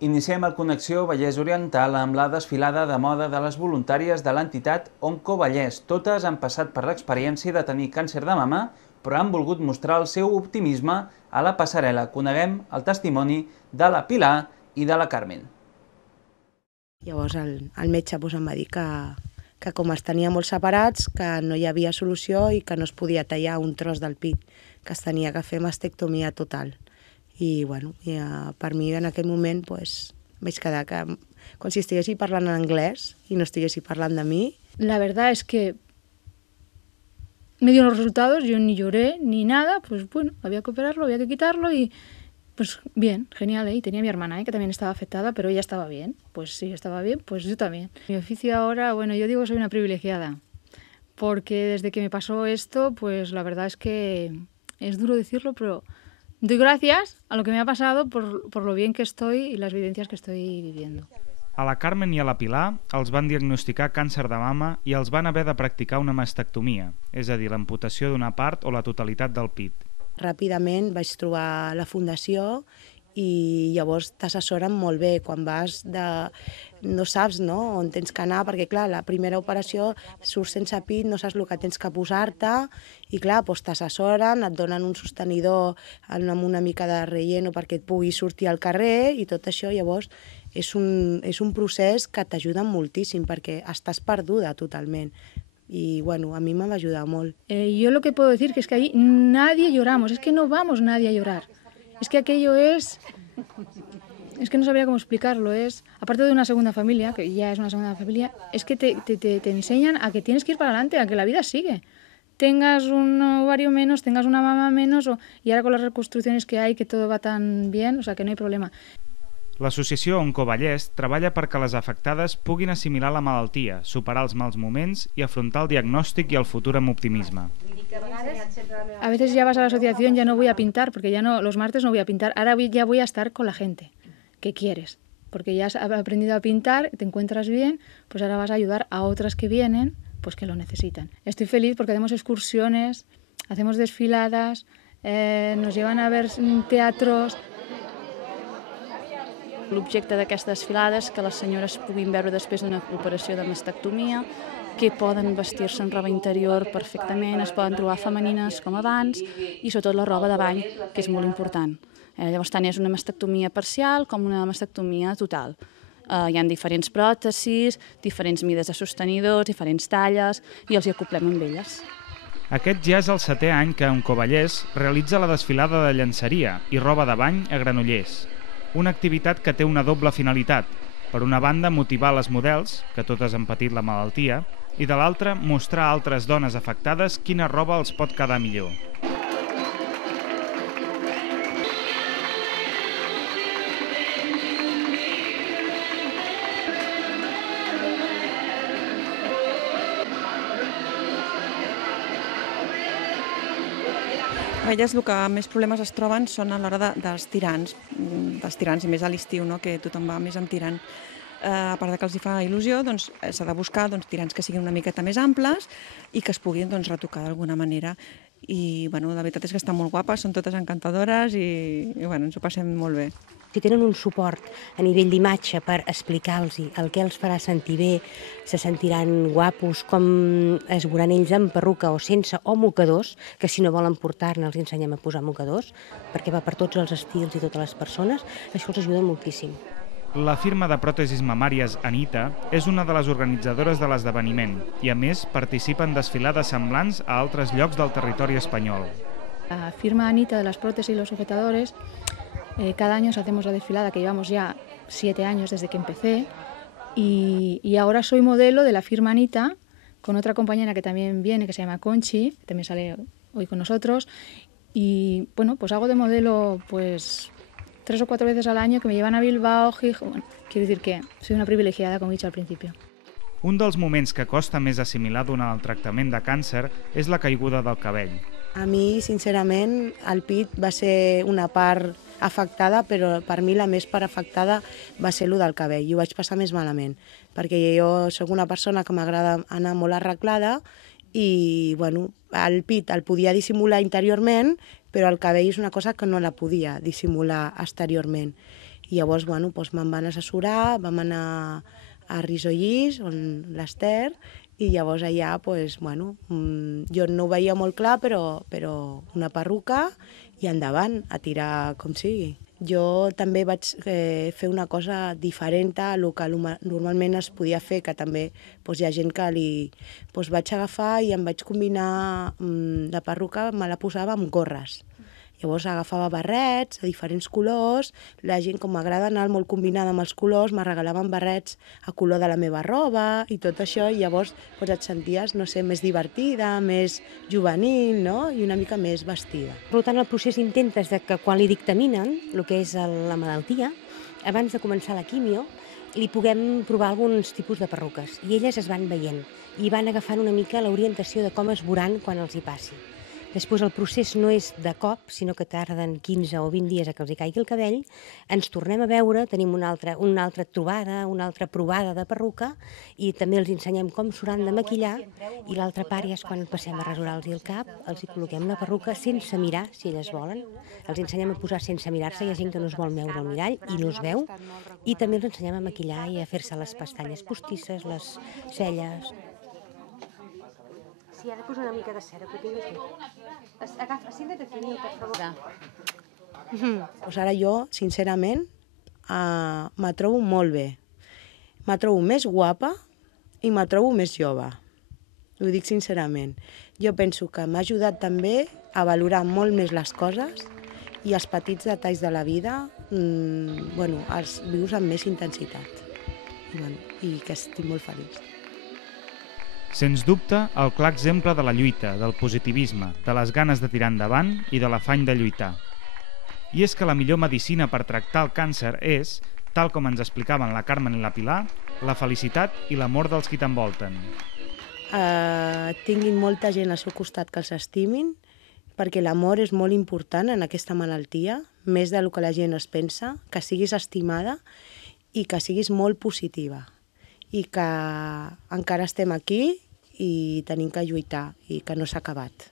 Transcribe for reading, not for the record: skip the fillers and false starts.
Iniciem el Connexió Vallès Oriental amb la desfilada de moda de les voluntàries de l'entitat Onco Vallès. Totes han passat per l'experiència de tenir càncer de mama, però han volgut mostrar el seu optimisme a la passarel·la. Coneguem el testimoni de la Pilar i de la Carmen. Llavors el metge em va dir que com es tenia molt separats, que no hi havia solució i que no es podia tallar un tros del pit, que es tenia que fer mastectomia total. I bueno, per mi en aquell moment vaig quedar com si estiguessi parlant en anglès i no estiguessi parlant de mi. La verdad es que me dio los resultados, yo ni lloré ni nada, pues bueno, había que operarlo, había que quitarlo y pues bien, genial, ¿eh? Y tenía a mi hermana, que también estaba afectada, pero ella estaba bien. Pues sí, estaba bien, pues yo también. Mi oficio ahora, bueno, yo digo que soy una privilegiada, porque desde que me pasó esto, pues la verdad es que es duro decirlo, pero doy gracias a lo que me ha pasado por lo bien que estoy y las vivencias que estoy viviendo. A la Carmen i a la Pilar els van diagnosticar càncer de mama i els van haver de practicar una mastectomia, és a dir, l'amputació d'una part o la totalitat del pit. Ràpidament vaig trobar la fundació i llavors t'assessoren molt bé. Quan vas no saps on tens que anar, perquè clar, la primera operació surts sense pit, no saps el que tens que posar-te i clar, t'assessoren, et donen un sostenidor amb una mica de relleno perquè et pugui sortir al carrer i tot això. Llavors és un procés que t'ajuda moltíssim perquè estàs perduda totalment. Y bueno, a mí me va a ayudar molt. Yo lo que puedo decir que es que ahí nadie lloramos, es que no vamos nadie a llorar. Es que aquello es que no sabría cómo explicarlo, aparte de una segunda familia, que ya es una segunda familia, es que te enseñan a que tienes que ir para adelante, a que la vida sigue. Tengas un ovario menos, tengas una mama menos, y ahora con las reconstrucciones que hay, que todo va tan bien, o sea que no hay problema. L'associació Onco Vallès treballa perquè les afectades puguin assimilar la malaltia, superar els mals moments i afrontar el diagnòstic i el futur amb optimisme. A veces ya vas a la asociación, ya no voy a pintar, porque ya no, los martes no voy a pintar, ahora ya voy a estar con la gente que quieres, porque ya has aprendido a pintar, te encuentras bien, pues ahora vas a ayudar a otras que vienen, pues que lo necesitan. Estoy feliz porque hacemos excursiones, hacemos desfiladas, nos llevan a ver teatros. L'objecte d'aquesta desfilada és que les senyores puguin veure després d'una operació de mastectomia que poden vestir-se en roba interior perfectament, es poden trobar femenines com abans i sobretot la roba de bany, que és molt important. Llavors tant és una mastectomia parcial com una mastectomia total. Hi ha diferents pròtesis, diferents mides de sostenidors, diferents talles i els hi acoplem amb elles. Aquest ja és el 7è any que Onco Vallès realitza la desfilada de llenceria i roba de bany a Granollers. Una activitat que té una doble finalitat. Per una banda, motivar les models, que totes han patit la malaltia, i de l'altra, mostrar a altres dones afectades quina roba els pot quedar millor. Elles el que més problemes es troben són a l'hora dels tirants i més a l'estiu, que tothom va més amb tirant. A part que els hi fa il·lusió, s'ha de buscar tirants que siguin una miqueta més amples i que es puguin retocar d'alguna manera. I la veritat és que estan molt guapes, són totes encantadores i ens ho passem molt bé. Si tenen un suport a nivell d'imatge per explicar-los el que els farà sentir bé, se sentiran guapos, com es veuran ells amb perruca o sense, o mocadors, que si no volen portar-ne els ensenyem a posar mocadors, perquè va per tots els estils i totes les persones, això els ajuda moltíssim. La firma de pròtesis mamàries Anita és una de les organitzadores de l'esdeveniment i, a més, participa en desfilades semblants a altres llocs del territori espanyol. La firma Anita de las prótesis y los sujetadores, cada año hacemos la desfilada, que llevamos ya 7 años desde que empecé, y ahora soy modelo de la firma Anita con otra compañera que también viene, que se llama Conchi, que también sale hoy con nosotros, y bueno, pues hago de modelo 3 o 4 veces al año, que me llevan a Bilbao, Gijón. Bueno, quiero decir que soy una privilegiada, como he dicho al principio. Un dels moments que costa més assimilar durant el tractament de càncer és la caiguda del cabell. A mi, sincerament, el pit va ser una part afectada, però per mi la més part afectada va ser el del cabell. I ho vaig passar més malament, perquè jo sóc una persona que m'agrada anar molt arreglada i el pit el podia dissimular interiorment, però el cabell és una cosa que no la podia dissimular exteriorment. I llavors, bueno, doncs me'n van assessorar, vam anar a Risollis, on l'Ester, i llavors allà, doncs, bueno, jo no ho veia molt clar, però una perruca i endavant, a tirar com sigui. Jo també vaig fer una cosa diferent a el que normalment es podia fer, que també hi ha gent que vaig agafar i em vaig combinar la perruca, me la posava amb gorres. Llavors agafava barrets de diferents colors, la gent, com m'agrada anar molt combinada amb els colors, me regalaven barrets a color de la meva roba i tot això, i llavors et senties, no sé, més divertida, més juvenil, no? I una mica més vestida. Per tant, el procés intentes que quan li dictaminen el que és la malaltia, abans de començar la quimio, li puguem provar alguns tipus de perruques. I elles es van veient i van agafant una mica l'orientació de com es veuran quan els hi passi. Després el procés no és de cop, sinó que tarden 15 o 20 dies a que els hi caigui el cabell, ens tornem a veure, tenim una altra trobada, una altra provada de perruca, i també els ensenyem com s'hauran de maquillar, i l'altra part ja és quan passem a rasurar-los el cap, els hi col·loquem la perruca sense mirar, si elles volen, els ensenyem a posar sense mirar-se, hi ha gent que no es vol veure al mirall i no es veu, i també els ensenyem a maquillar i a fer-se les pestanyes postisses, les celles. Sí, ha de posar una mica de cera, que ho tinc aquí. Agafa, siéntate aquí, per favor. Doncs ara jo, sincerament, me trobo molt bé. Me trobo més guapa i me trobo més jove. Ho dic sincerament. Jo penso que m'ha ajudat també a valorar molt més les coses i els petits detalls de la vida, els vius amb més intensitat. I que estic molt feliç. Sens dubte, el clar exemple de la lluita, del positivisme, de les ganes de tirar endavant i de l'afany de lluitar. I és que la millor medicina per tractar el càncer és, tal com ens explicaven la Carmen i la Pilar, la felicitat i l'amor dels qui t'envolten. Tinguin molta gent al seu costat que els estimin, perquè l'amor és molt important en aquesta malaltia, més del que la gent es pensa, que siguis estimada i que siguis molt positiva. I que encara estem aquí i tenim que lluitar i que no s'ha acabat.